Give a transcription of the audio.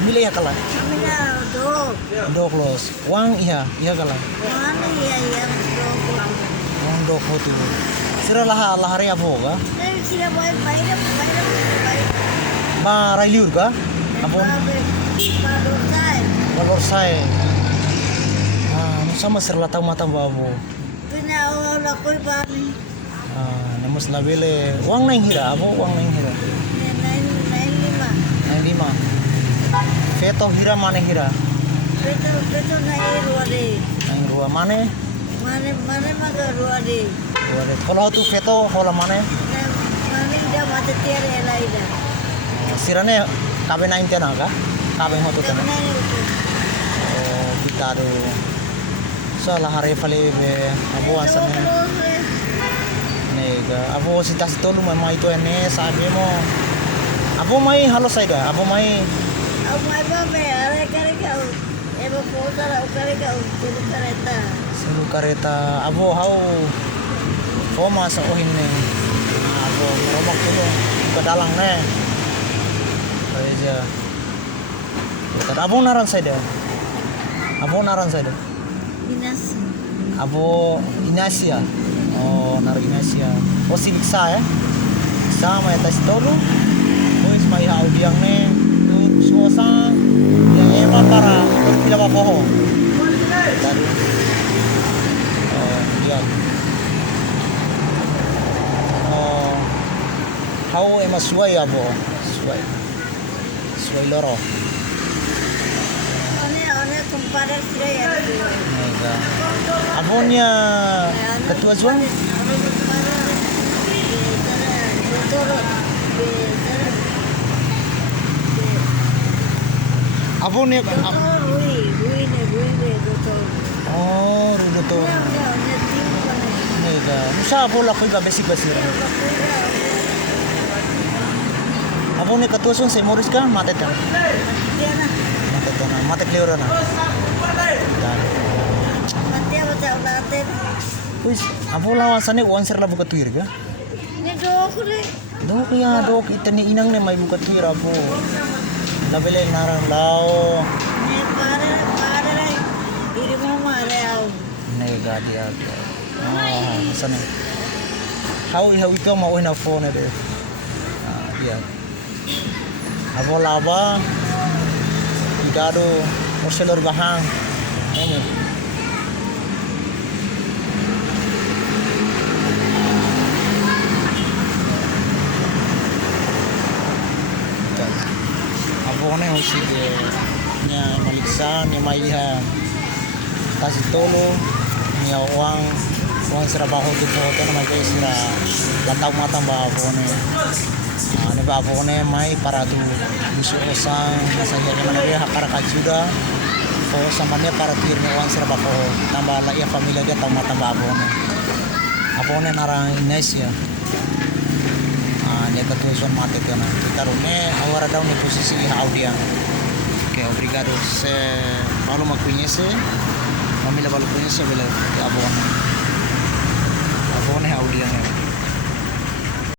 Família ia kalah. Amina do. Doklos. Wang iya kalah. Mana ya yang do. Wang dok tu. Sira lahari abo ka? Dari sila boy bayar. Ba railiur ka? Apon Padosai. valor sai. Sama sir latang mata babo. Pina ola koi bani. Namus labele. Wang nang hira abo wang nang hira. Nain lima. Nang lima. Feto hira mana hira? Betul naik ruade. Nang rua mana? Mana maga ruade. Ruade. Kalau tu feto hola mana? Mana ida mata tiara elaida. Sirane kabe nain tiana ka? Kabe hotu tiana. Oh, kita do. So lahari pale be abo asane. Nega abo sitas tolu mai itu ene sabe mo. Abo mai halo saida. Abo mai Aku mai babe are kare kau. Ebo potara kare kau tulu kareta. selu kareta abo hau foma sa ohin ne. Abo meromok dulu ke dalang ne. Aja. Abo naran saida. Abo naran saida. Dinas. Abo Inasia. Oh, nar Inasia. Oh, si Biksa ya. Sama ya tas tolu. Boys mai audiang ne. Tu suasa yang ema para tidak apa ho. Tadi. Oh, iya. Oh. How ema suai abo. Suai loro. One kumpara sira ya. Mega. Abonya ketua Zuan. Abonya oh, Rudoto. Mega. Musa abola ko iba basic basira. Abonya ketua Zuan saya Morris kan mate tan. Mate tan. Mate kleura na. Wis, abola wasane onser la buka tuir ga? Dok ya dok itani inang ne mai buka tuir abo. Labele narang lao. Nega dia. Sana. How ito mau na phone de. Iya. Abola ba? Idado orselor bahang. Ini. Abone hosi de nya maliksa nya maiha kasih tolo nya uang sira baho tu to na mai sira latau mata ba abone ne ba abone mai para tu musu osang saja mana dia hakara kajuda oh samanya para tirnya uang sira baho tambah la ya familia dia tau mata ba abone narang Indonesia. Dia ketujuan mati tiana. Kita rumah awal ada di posisi audiang. Oke, obrigado. Se balu me conhece, família balu conhece, bela abone. Abone audiang.